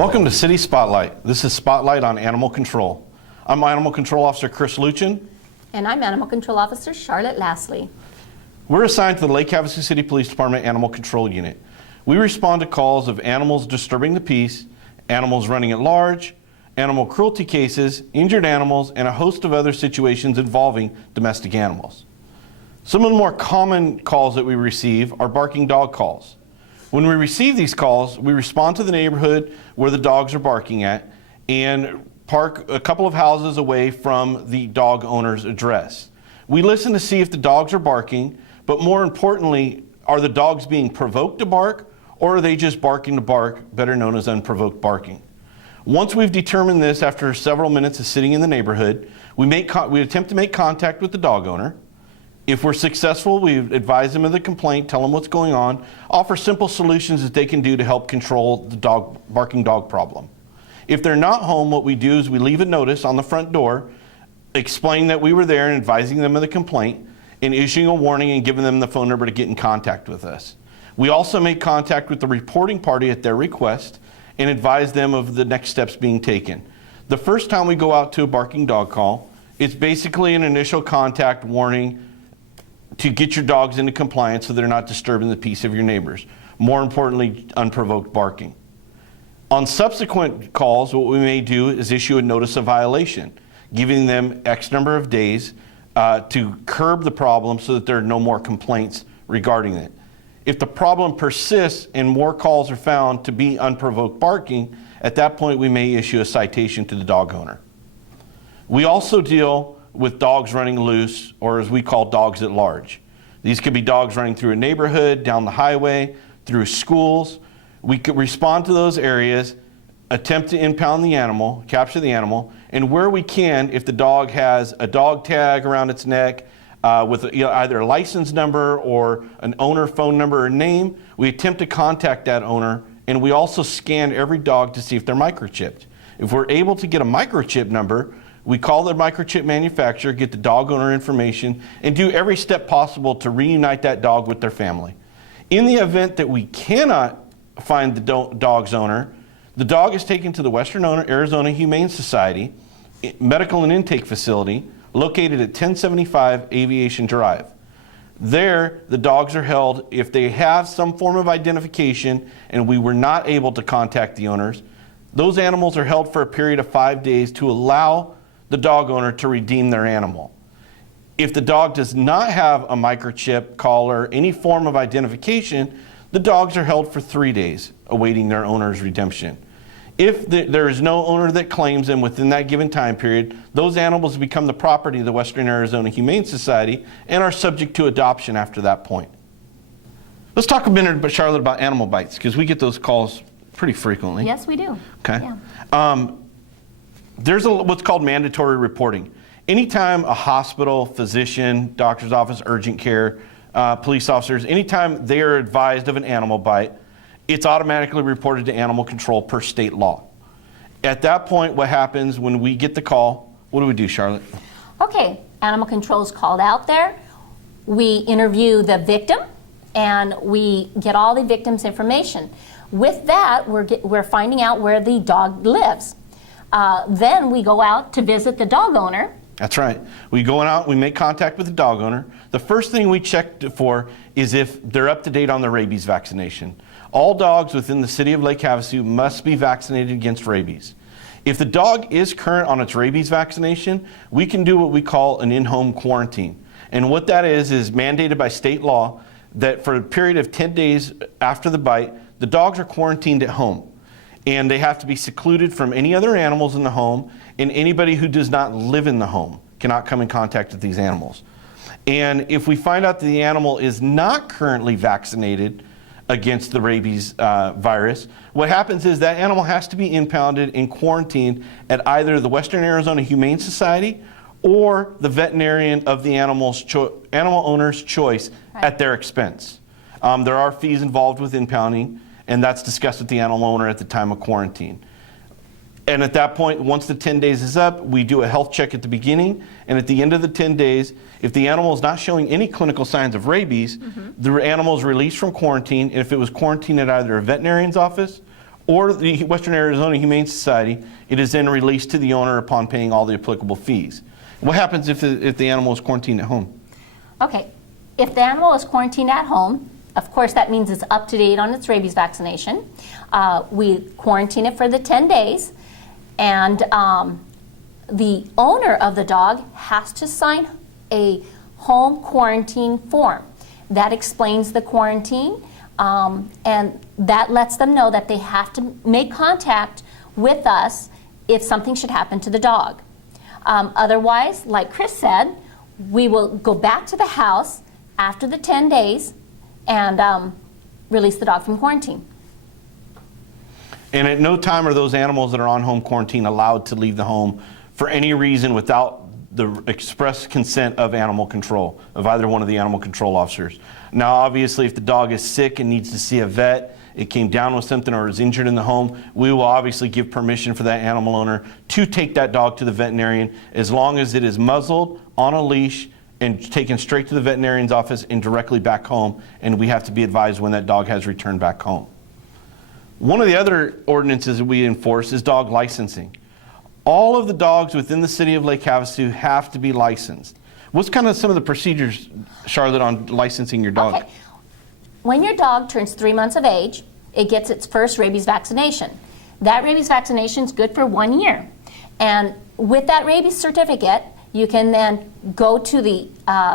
Welcome to City Spotlight. This is Spotlight on Animal Control. I'm Animal Control Officer Chris Luchin. And I'm Animal Control Officer Charlotte Lastly. We're assigned to the Lake Havasu City Police Department Animal Control Unit. We respond to calls of animals disturbing the peace, animals running at large, animal cruelty cases, injured animals, and a host of other situations involving domestic animals. Some of the more common calls that we receive are barking dog calls. When we receive these calls, we respond to the neighborhood where the dogs are barking at and park a couple of houses away from the dog owner's address. We listen to see if the dogs are barking, but more importantly, are the dogs being provoked to bark, or are they just barking to bark, better known as unprovoked barking? Once we've determined this after several minutes of sitting in the neighborhood, we attempt to make contact with the dog owner. If we're successful, we advise them of the complaint, tell them what's going on, offer simple solutions that they can do to help control the barking dog problem. If they're not home, what we do is we leave a notice on the front door, explain that we were there and advising them of the complaint, and issuing a warning and giving them the phone number to get in contact with us. We also make contact with the reporting party at their request and advise them of the next steps being taken. The first time we go out to a barking dog call, it's basically an initial contact warning to get your dogs into compliance so they're not disturbing the peace of your neighbors. More importantly, unprovoked barking. On subsequent calls, what we may do is issue a notice of violation, giving them X number of days to curb the problem so that there are no more complaints regarding it. If the problem persists and more calls are found to be unprovoked barking, at that point we may issue a citation to the dog owner. We also deal with dogs running loose, or as we call dogs at large. These could be dogs running through a neighborhood, down the highway, through schools. We could respond to those areas, attempt to impound the animal, capture the animal, and where we can, if the dog has a dog tag around its neck with either a license number or an owner phone number or name, we attempt to contact that owner, and we also scan every dog to see if they're microchipped. If we're able to get a microchip number, we call the microchip manufacturer, get the dog owner information, and do every step possible to reunite that dog with their family. In the event that we cannot find the dog's owner, the dog is taken to the Western Arizona Humane Society medical and intake facility located at 1075 Aviation Drive. There, the dogs are held if they have some form of identification and we were not able to contact the owners. Those animals are held for a period of 5 days to allow the dog owner to redeem their animal. If the dog does not have a microchip, collar, any form of identification, the dogs are held for 3 days, awaiting their owner's redemption. If there is no owner that claims them within that given time period, those animals become the property of the Western Arizona Humane Society and are subject to adoption after that point. Let's talk a minute, Charlotte, about animal bites, because we get those calls pretty frequently. Yes, we do. Okay. Yeah. There's what's called mandatory reporting. Anytime a hospital, physician, doctor's office, urgent care, police officers, anytime they are advised of an animal bite, it's automatically reported to animal control per state law. At that point, what happens when we get the call? What do we do, Charlotte? Okay, animal control is called out there. We interview the victim and we get all the victim's information. With that, we're finding out where the dog lives. Then we go out to visit the dog owner. That's right. We go out, we make contact with the dog owner. The first thing we check for is if they're up to date on their rabies vaccination. All dogs within the city of Lake Havasu must be vaccinated against rabies. If the dog is current on its rabies vaccination, we can do what we call an in-home quarantine. And what that is mandated by state law that for a period of 10 days after the bite, the dogs are quarantined at home. And they have to be secluded from any other animals in the home, and anybody who does not live in the home cannot come in contact with these animals. And if we find out that the animal is not currently vaccinated against the rabies virus, what happens is that animal has to be impounded and quarantined at either the Western Arizona Humane Society or the veterinarian of the animal owner's choice at their expense. There are fees involved with impounding, and that's discussed with the animal owner at the time of quarantine. And at that point, once the 10 days is up, we do a health check at the beginning, and at the end of the 10 days, if the animal is not showing any clinical signs of rabies, the animal is released from quarantine, and if it was quarantined at either a veterinarian's office or the Western Arizona Humane Society, it is then released to the owner upon paying all the applicable fees. What happens if the animal is quarantined at home? Okay, if the animal is quarantined at home, of course that means it's up to date on its rabies vaccination. We quarantine it for the 10 days, and the owner of the dog has to sign a home quarantine form. That explains the quarantine, and that lets them know that they have to make contact with us if something should happen to the dog. Otherwise, like Chris said, we will go back to the house after the 10 days and release the dog from quarantine. And at no time are those animals that are on home quarantine allowed to leave the home for any reason without the express consent of animal control, of either one of the animal control officers. Now, obviously, if the dog is sick and needs to see a vet, it came down with something or is injured in the home, we will obviously give permission for that animal owner to take that dog to the veterinarian as long as it is muzzled, on a leash, and taken straight to the veterinarian's office and directly back home, and we have to be advised when that dog has returned back home. One of the other ordinances that we enforce is dog licensing. All of the dogs within the city of Lake Havasu have to be licensed. What's kind of some of the procedures, Charlotte, on licensing your dog? Okay. When your dog turns 3 months of age, it gets its first rabies vaccination. That rabies vaccination is good for 1 year. And with that rabies certificate, you can then go to the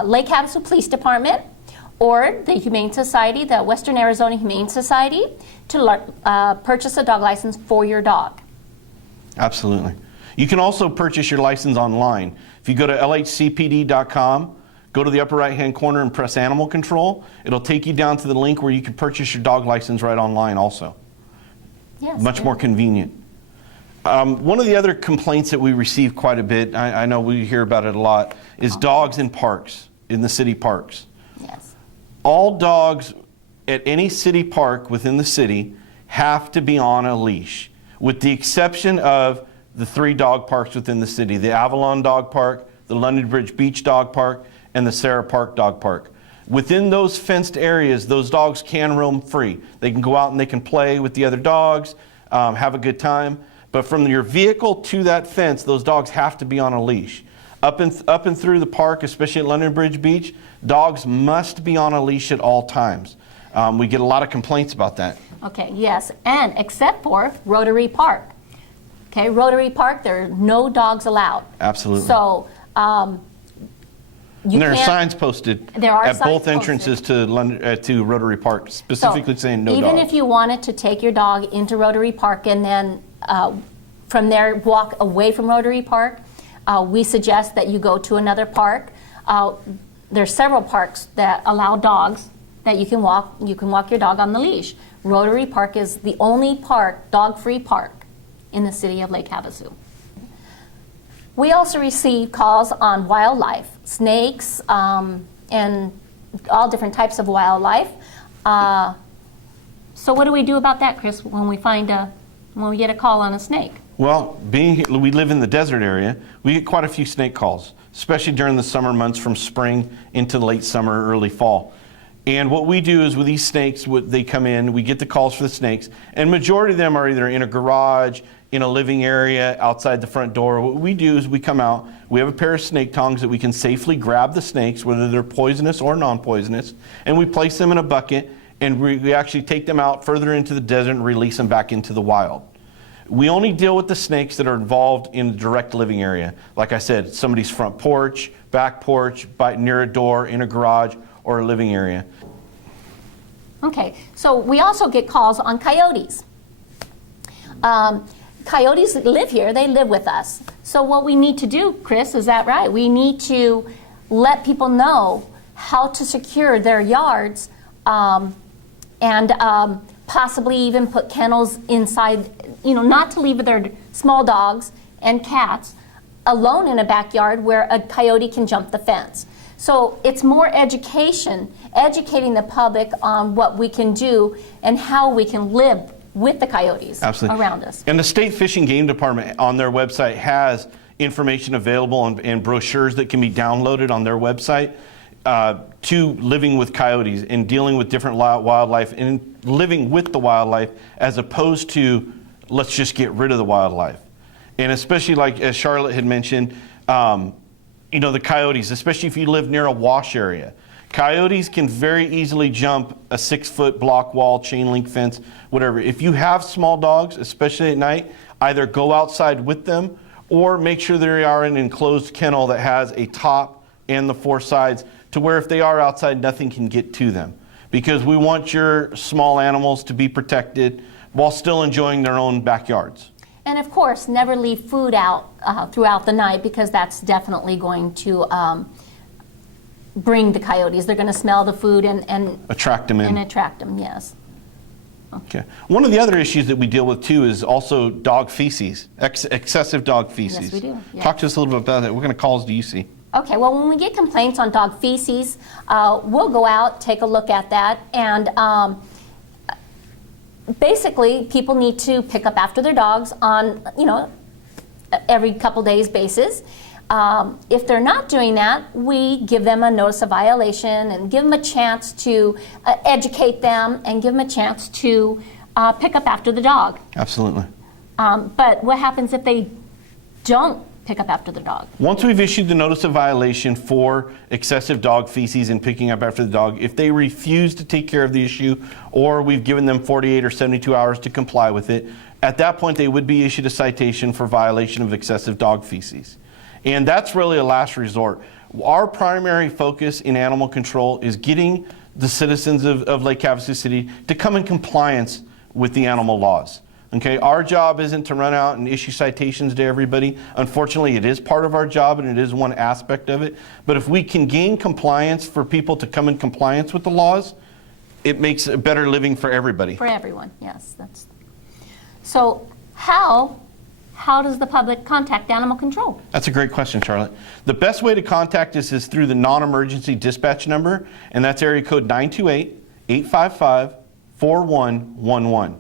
Lake Havasu Police Department or the Humane Society, the Western Arizona Humane Society, to purchase a dog license for your dog. Absolutely. You can also purchase your license online. If you go to lhcpd.com, go to the upper right-hand corner and press Animal Control, it'll take you down to the link where you can purchase your dog license right online also. Yes. Much more convenient. One of the other complaints that we receive quite a bit, I know we hear about it a lot, is dogs in parks, in the city parks. Yes. All dogs at any city park within the city have to be on a leash, with the exception of the 3 dog parks within the city, the Avalon Dog Park, the London Bridge Beach Dog Park, and the Sarah Park Dog Park. Within those fenced areas, those dogs can roam free. They can go out and they can play with the other dogs, have a good time. But from your vehicle to that fence, those dogs have to be on a leash. Up and through the park, especially at London Bridge Beach, dogs must be on a leash at all times. We get a lot of complaints about that. Okay, yes, and except for Rotary Park. Okay, Rotary Park, there are no dogs allowed. Absolutely. So, and there are signs posted at both entrances to Rotary Park, specifically saying no even dogs. if you wanted to take your dog into Rotary Park and then from there walk away from Rotary Park, we suggest that you go to another park. There's several parks that allow dogs that you can walk. You can walk your dog on the leash. Rotary Park is the only park, dog-free park, in the city of Lake Havasu. We also receive calls on wildlife, snakes, and all different types of wildlife. So what do we do about that, Chris, when we get a call on a snake? Well, we live in the desert area, we get quite a few snake calls, especially during the summer months from spring into late summer, early fall. And what we do is with these snakes, they come in, we get the calls for the snakes, and majority of them are either in a garage, in a living area, outside the front door. What we do is we come out, we have a pair of snake tongs that we can safely grab the snakes, whether they're poisonous or non-poisonous, and we place them in a bucket, and we actually take them out further into the desert and release them back into the wild. We only deal with the snakes that are involved in the direct living area. Like I said, somebody's front porch, back porch, near a door, in a garage, or a living area. Okay, so we also get calls on coyotes. Coyotes live here, they live with us. So what we need to do, Chris, is that right? We need to let people know how to secure their yards and possibly even put kennels inside, not to leave their small dogs and cats alone in a backyard where a coyote can jump the fence. So it's more educating the public on what we can do and how we can live with the coyotes around us. And the State Fish and Game Department on their website has information available and brochures that can be downloaded on their website to living with coyotes and dealing with different wildlife, and living with the wildlife as opposed to let's just get rid of the wildlife. And especially like as Charlotte had mentioned, you know, the coyotes, especially if you live near a wash area. Coyotes can very easily jump a 6-foot block wall, chain link fence, whatever. If you have small dogs, especially at night, either go outside with them or make sure they are in an enclosed kennel that has a top and the 4 sides to where if they are outside, nothing can get to them. Because we want your small animals to be protected while still enjoying their own backyards. And of course, never leave food out throughout the night, because that's definitely going to bring the coyotes. They're going to smell the food and Attract them in. And attract them, yes. Okay. One of the other issues that we deal with too is also dog feces, excessive dog feces. Yes, we do. Yeah. Talk to us a little bit about that. What kind of calls do you see? Okay, well, when we get complaints on dog feces, we'll go out, take a look at that, and basically people need to pick up after their dogs on, you know, every couple days basis. If they're not doing that, we give them a notice of violation and give them a chance to educate them and give them a chance to pick up after the dog. Absolutely. But what happens if they don't pick up after the dog? Once we've issued the notice of violation for excessive dog feces and picking up after the dog, if they refuse to take care of the issue, or we've given them 48 or 72 hours to comply with it, at that point they would be issued a citation for violation of excessive dog feces. And that's really a last resort. Our primary focus in animal control is getting the citizens of Lake Havasu City to come in compliance with the animal laws. Okay, our job isn't to run out and issue citations to everybody. Unfortunately, it is part of our job and it is one aspect of it. But if we can gain compliance for people to come in compliance with the laws, it makes a better living for everybody. For everyone, yes. So how does the public contact animal control? That's a great question, Charlotte. The best way to contact us is through the non-emergency dispatch number, and that's area code 928-855-4111.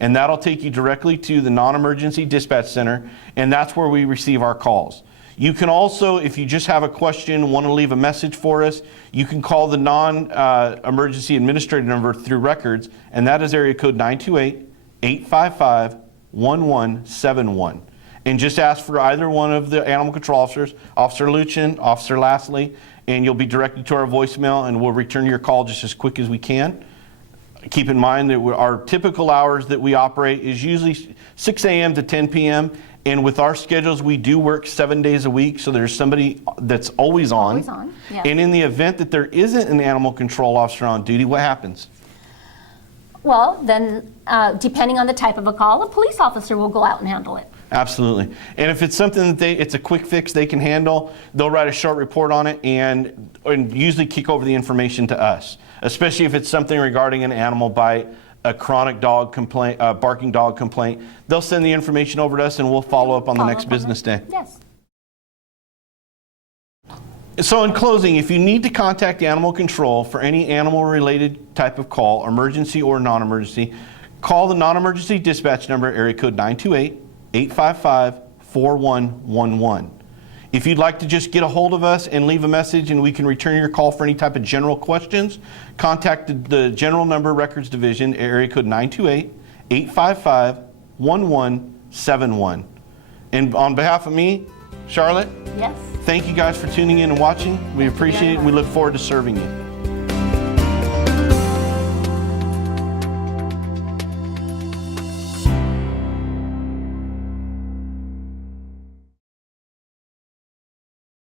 And that'll take you directly to the non-emergency dispatch center, and that's where we receive our calls. You can also, if you just have a question, want to leave a message for us, you can call the non-emergency administrator number through records, and that is area code 928-855-1171. And just ask for either one of the animal control officers, Officer Luchin, Officer Lastly, and you'll be directed to our voicemail, and we'll return your call just as quick as we can. Keep in mind that our typical hours that we operate is usually 6 a.m. to 10 p.m. And with our schedules, we do work 7 days a week, so there's somebody that's always on. Always on, yes. And in the event that there isn't an animal control officer on duty, what happens? Well, then, depending on the type of a call, a police officer will go out and handle it. Absolutely. And if it's something that it's a quick fix they can handle, they'll write a short report on it and usually kick over the information to us, especially if it's something regarding an animal bite, a chronic dog complaint, a barking dog complaint. They'll send the information over to us and we'll follow up on the next business day. Yes. So in closing, if you need to contact animal control for any animal-related type of call, emergency or non-emergency, call the non-emergency dispatch number, area code 928-855-4111. If you'd like to just get a hold of us and leave a message and we can return your call for any type of general questions, contact the General Number Records Division, area code 928-855-1171. And on behalf of me, Charlotte, Yes. thank you guys for tuning in and watching. We appreciate it. We look forward to serving you.